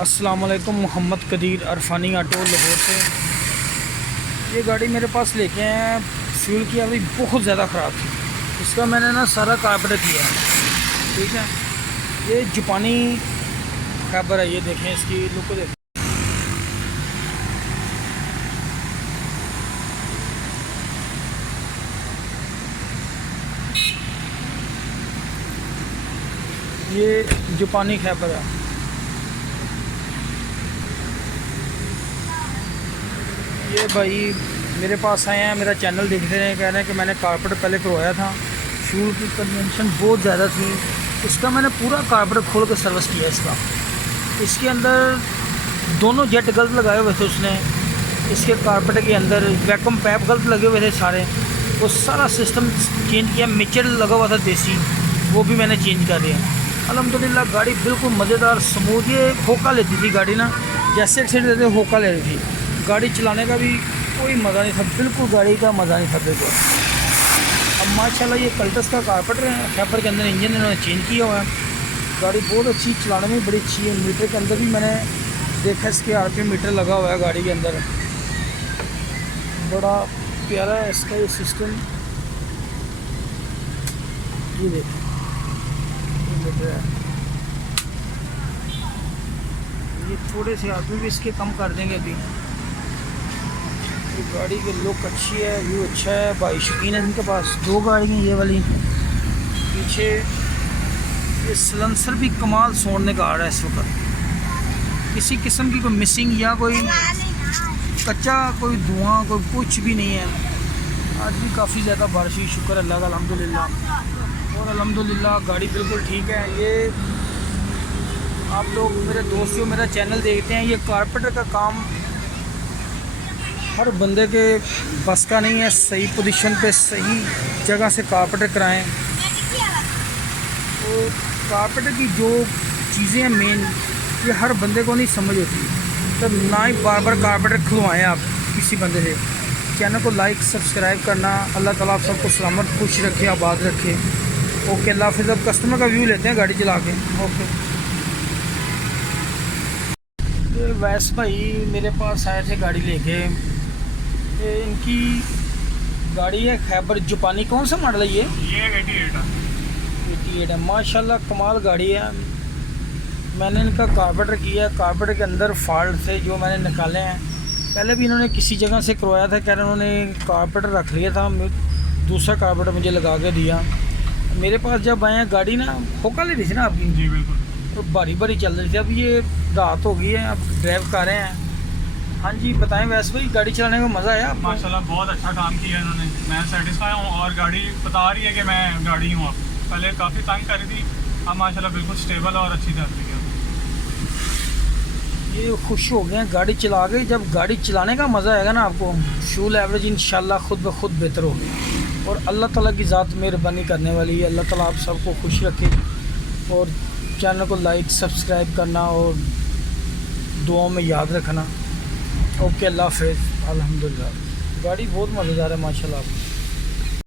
अस्सलाम वालेकुम। मोहम्मद कदीर अरफानी ऑटो लाहौर से। ये गाड़ी मेरे पास लेके आए हैं। फ्यूल की अभी बहुत ज़्यादा ख़राब थी। इसका मैंने ना सारा कारपेटर किया है, ठीक है। ये जापानी फैबर है, ये देखें इसकी लुक देखें। ये जापानी फैबर है। ये भाई मेरे पास आए हैं, मेरा चैनल देख रहे हैं, कह रहे हैं कि मैंने कारपेट पहले करवाया था, फ्यूल की कंजम्पशन बहुत ज़्यादा थी। इसका मैंने पूरा कारपेट खोल कर सर्विस किया। इसके अंदर दोनों जेट गलत लगाए हुए थे उसने। इसके कारपेट के अंदर वैक्यूम पैप गलत लगे हुए थे सारे। वो सारा सिस्टम चेंज किया। मिक्सर लगा हुआ था देसी, वो भी मैंने चेंज कर दिया। अल्हम्दुलिल्लाह गाड़ी बिल्कुल मज़ेदार स्मूथ। ये होका लेती थी गाड़ी ना, जैसे एक्सीडेंट देते होका ले रही थी। गाड़ी चलाने का भी कोई मज़ा नहीं था, बिल्कुल गाड़ी का मज़ा नहीं था बिल्कुल। अब माशाल्लाह ये कल्टस का कारपेट फैबर के अंदर इंजन इन्होंने चेंज किया हुआ है। गाड़ी बहुत अच्छी, चलाने में बड़ी अच्छी है। मीटर के अंदर भी मैंने देखा, इसके आरपीएम मीटर लगा हुआ है गाड़ी के अंदर। बड़ा प्यारा है इसका ये सिस्टम। ये देखें, ये मीटर है। ये थोड़े से आदमी भी इसके कम कर देंगे अभी। ये गाड़ी की लुक अच्छी है, व्यू अच्छा है। भाई शौकीन है इनके पास। दो गाड़ियाँ ये वाली पीछे। ये सलेंसर भी कमाल सोड़ने का आ रहा है इस वक्त। किसी किस्म की कोई मिसिंग या कोई कच्चा कोई धुआं कोई कुछ भी नहीं है। आज भी काफ़ी ज़्यादा बारिश हुई, शुक्र अल्लाह का अल्हम्दुलिल्लाह। और अल्हम्दुलिल्लाह गाड़ी बिल्कुल ठीक है। ये आप लोग मेरे दोस्त जो मेरा चैनल देखते हैं, ये कारपेटर का काम हर बंदे के बस का नहीं है। सही पोजीशन पे सही जगह से कारपेटर कराएं। तो कारपेटर की जो चीज़ें हैं मेन, ये हर बंदे को नहीं समझ होती। तो ना ही बार बार कारपेटर खुलवाएं आप किसी बंदे से। चैनल को लाइक सब्सक्राइब करना। अल्लाह ताला आप सबको सलामत खुश रखे, आबाद रखे। ओके, अल्लाह हाफ़िज़। अब कस्टमर का व्यू लेते हैं गाड़ी चला के। ओके। ये वैस भाई मेरे पास आए थे गाड़ी लेके। ये इनकी गाड़ी है खैबर जापानी। कौन सा मॉडल है ये? 88 है। 88 है। माशाल्लाह कमाल गाड़ी है। मैंने इनका कारपेटर किया है। कारपेटर के अंदर फॉल्ट थे जो मैंने निकाले हैं। पहले भी इन्होंने किसी जगह से करवाया था, कह रहे उन्होंने कारपेटर रख लिया था, दूसरा कारपेटर मुझे लगा के दिया। मेरे पास जब आए हैं गाड़ी ना होका ले रही थी ना आपकी। जी बिल्कुल। तो बारी बारी चल रही थी। अब ये रात हो गई है, अब ड्राइव कर रहे हैं। हाँ जी बताएं वैसे भाई, गाड़ी चलाने में मज़ा आया? माशाल्लाह बहुत अच्छा काम किया इन्होंने। मैं सेटिस्फाई हूँ और गाड़ी बता रही है कि मैं गाड़ी हूँ। अब पहले काफ़ी तंग कर रही थी, अब माशाल्लाह बिल्कुल स्टेबल और अच्छी चल रही है। ये खुश हो गए हैं गाड़ी चला के। जब गाड़ी चलाने का मज़ा आएगा ना आपको, फ्यूल एवरेज इंशाल्लाह खुद ब खुद बेहतर होगी। और अल्लाह ताला की ज़ात मेहरबानी करने वाली है। अल्लाह ताला आप सबको खुश रखे। और चैनल को लाइक सब्सक्राइब करना और दुआओं में याद रखना। ओके, अल्लाह हाफ़िज़। अल्हम्दुलिल्लाह गाड़ी बहुत मज़ेदार है माशाल्लाह।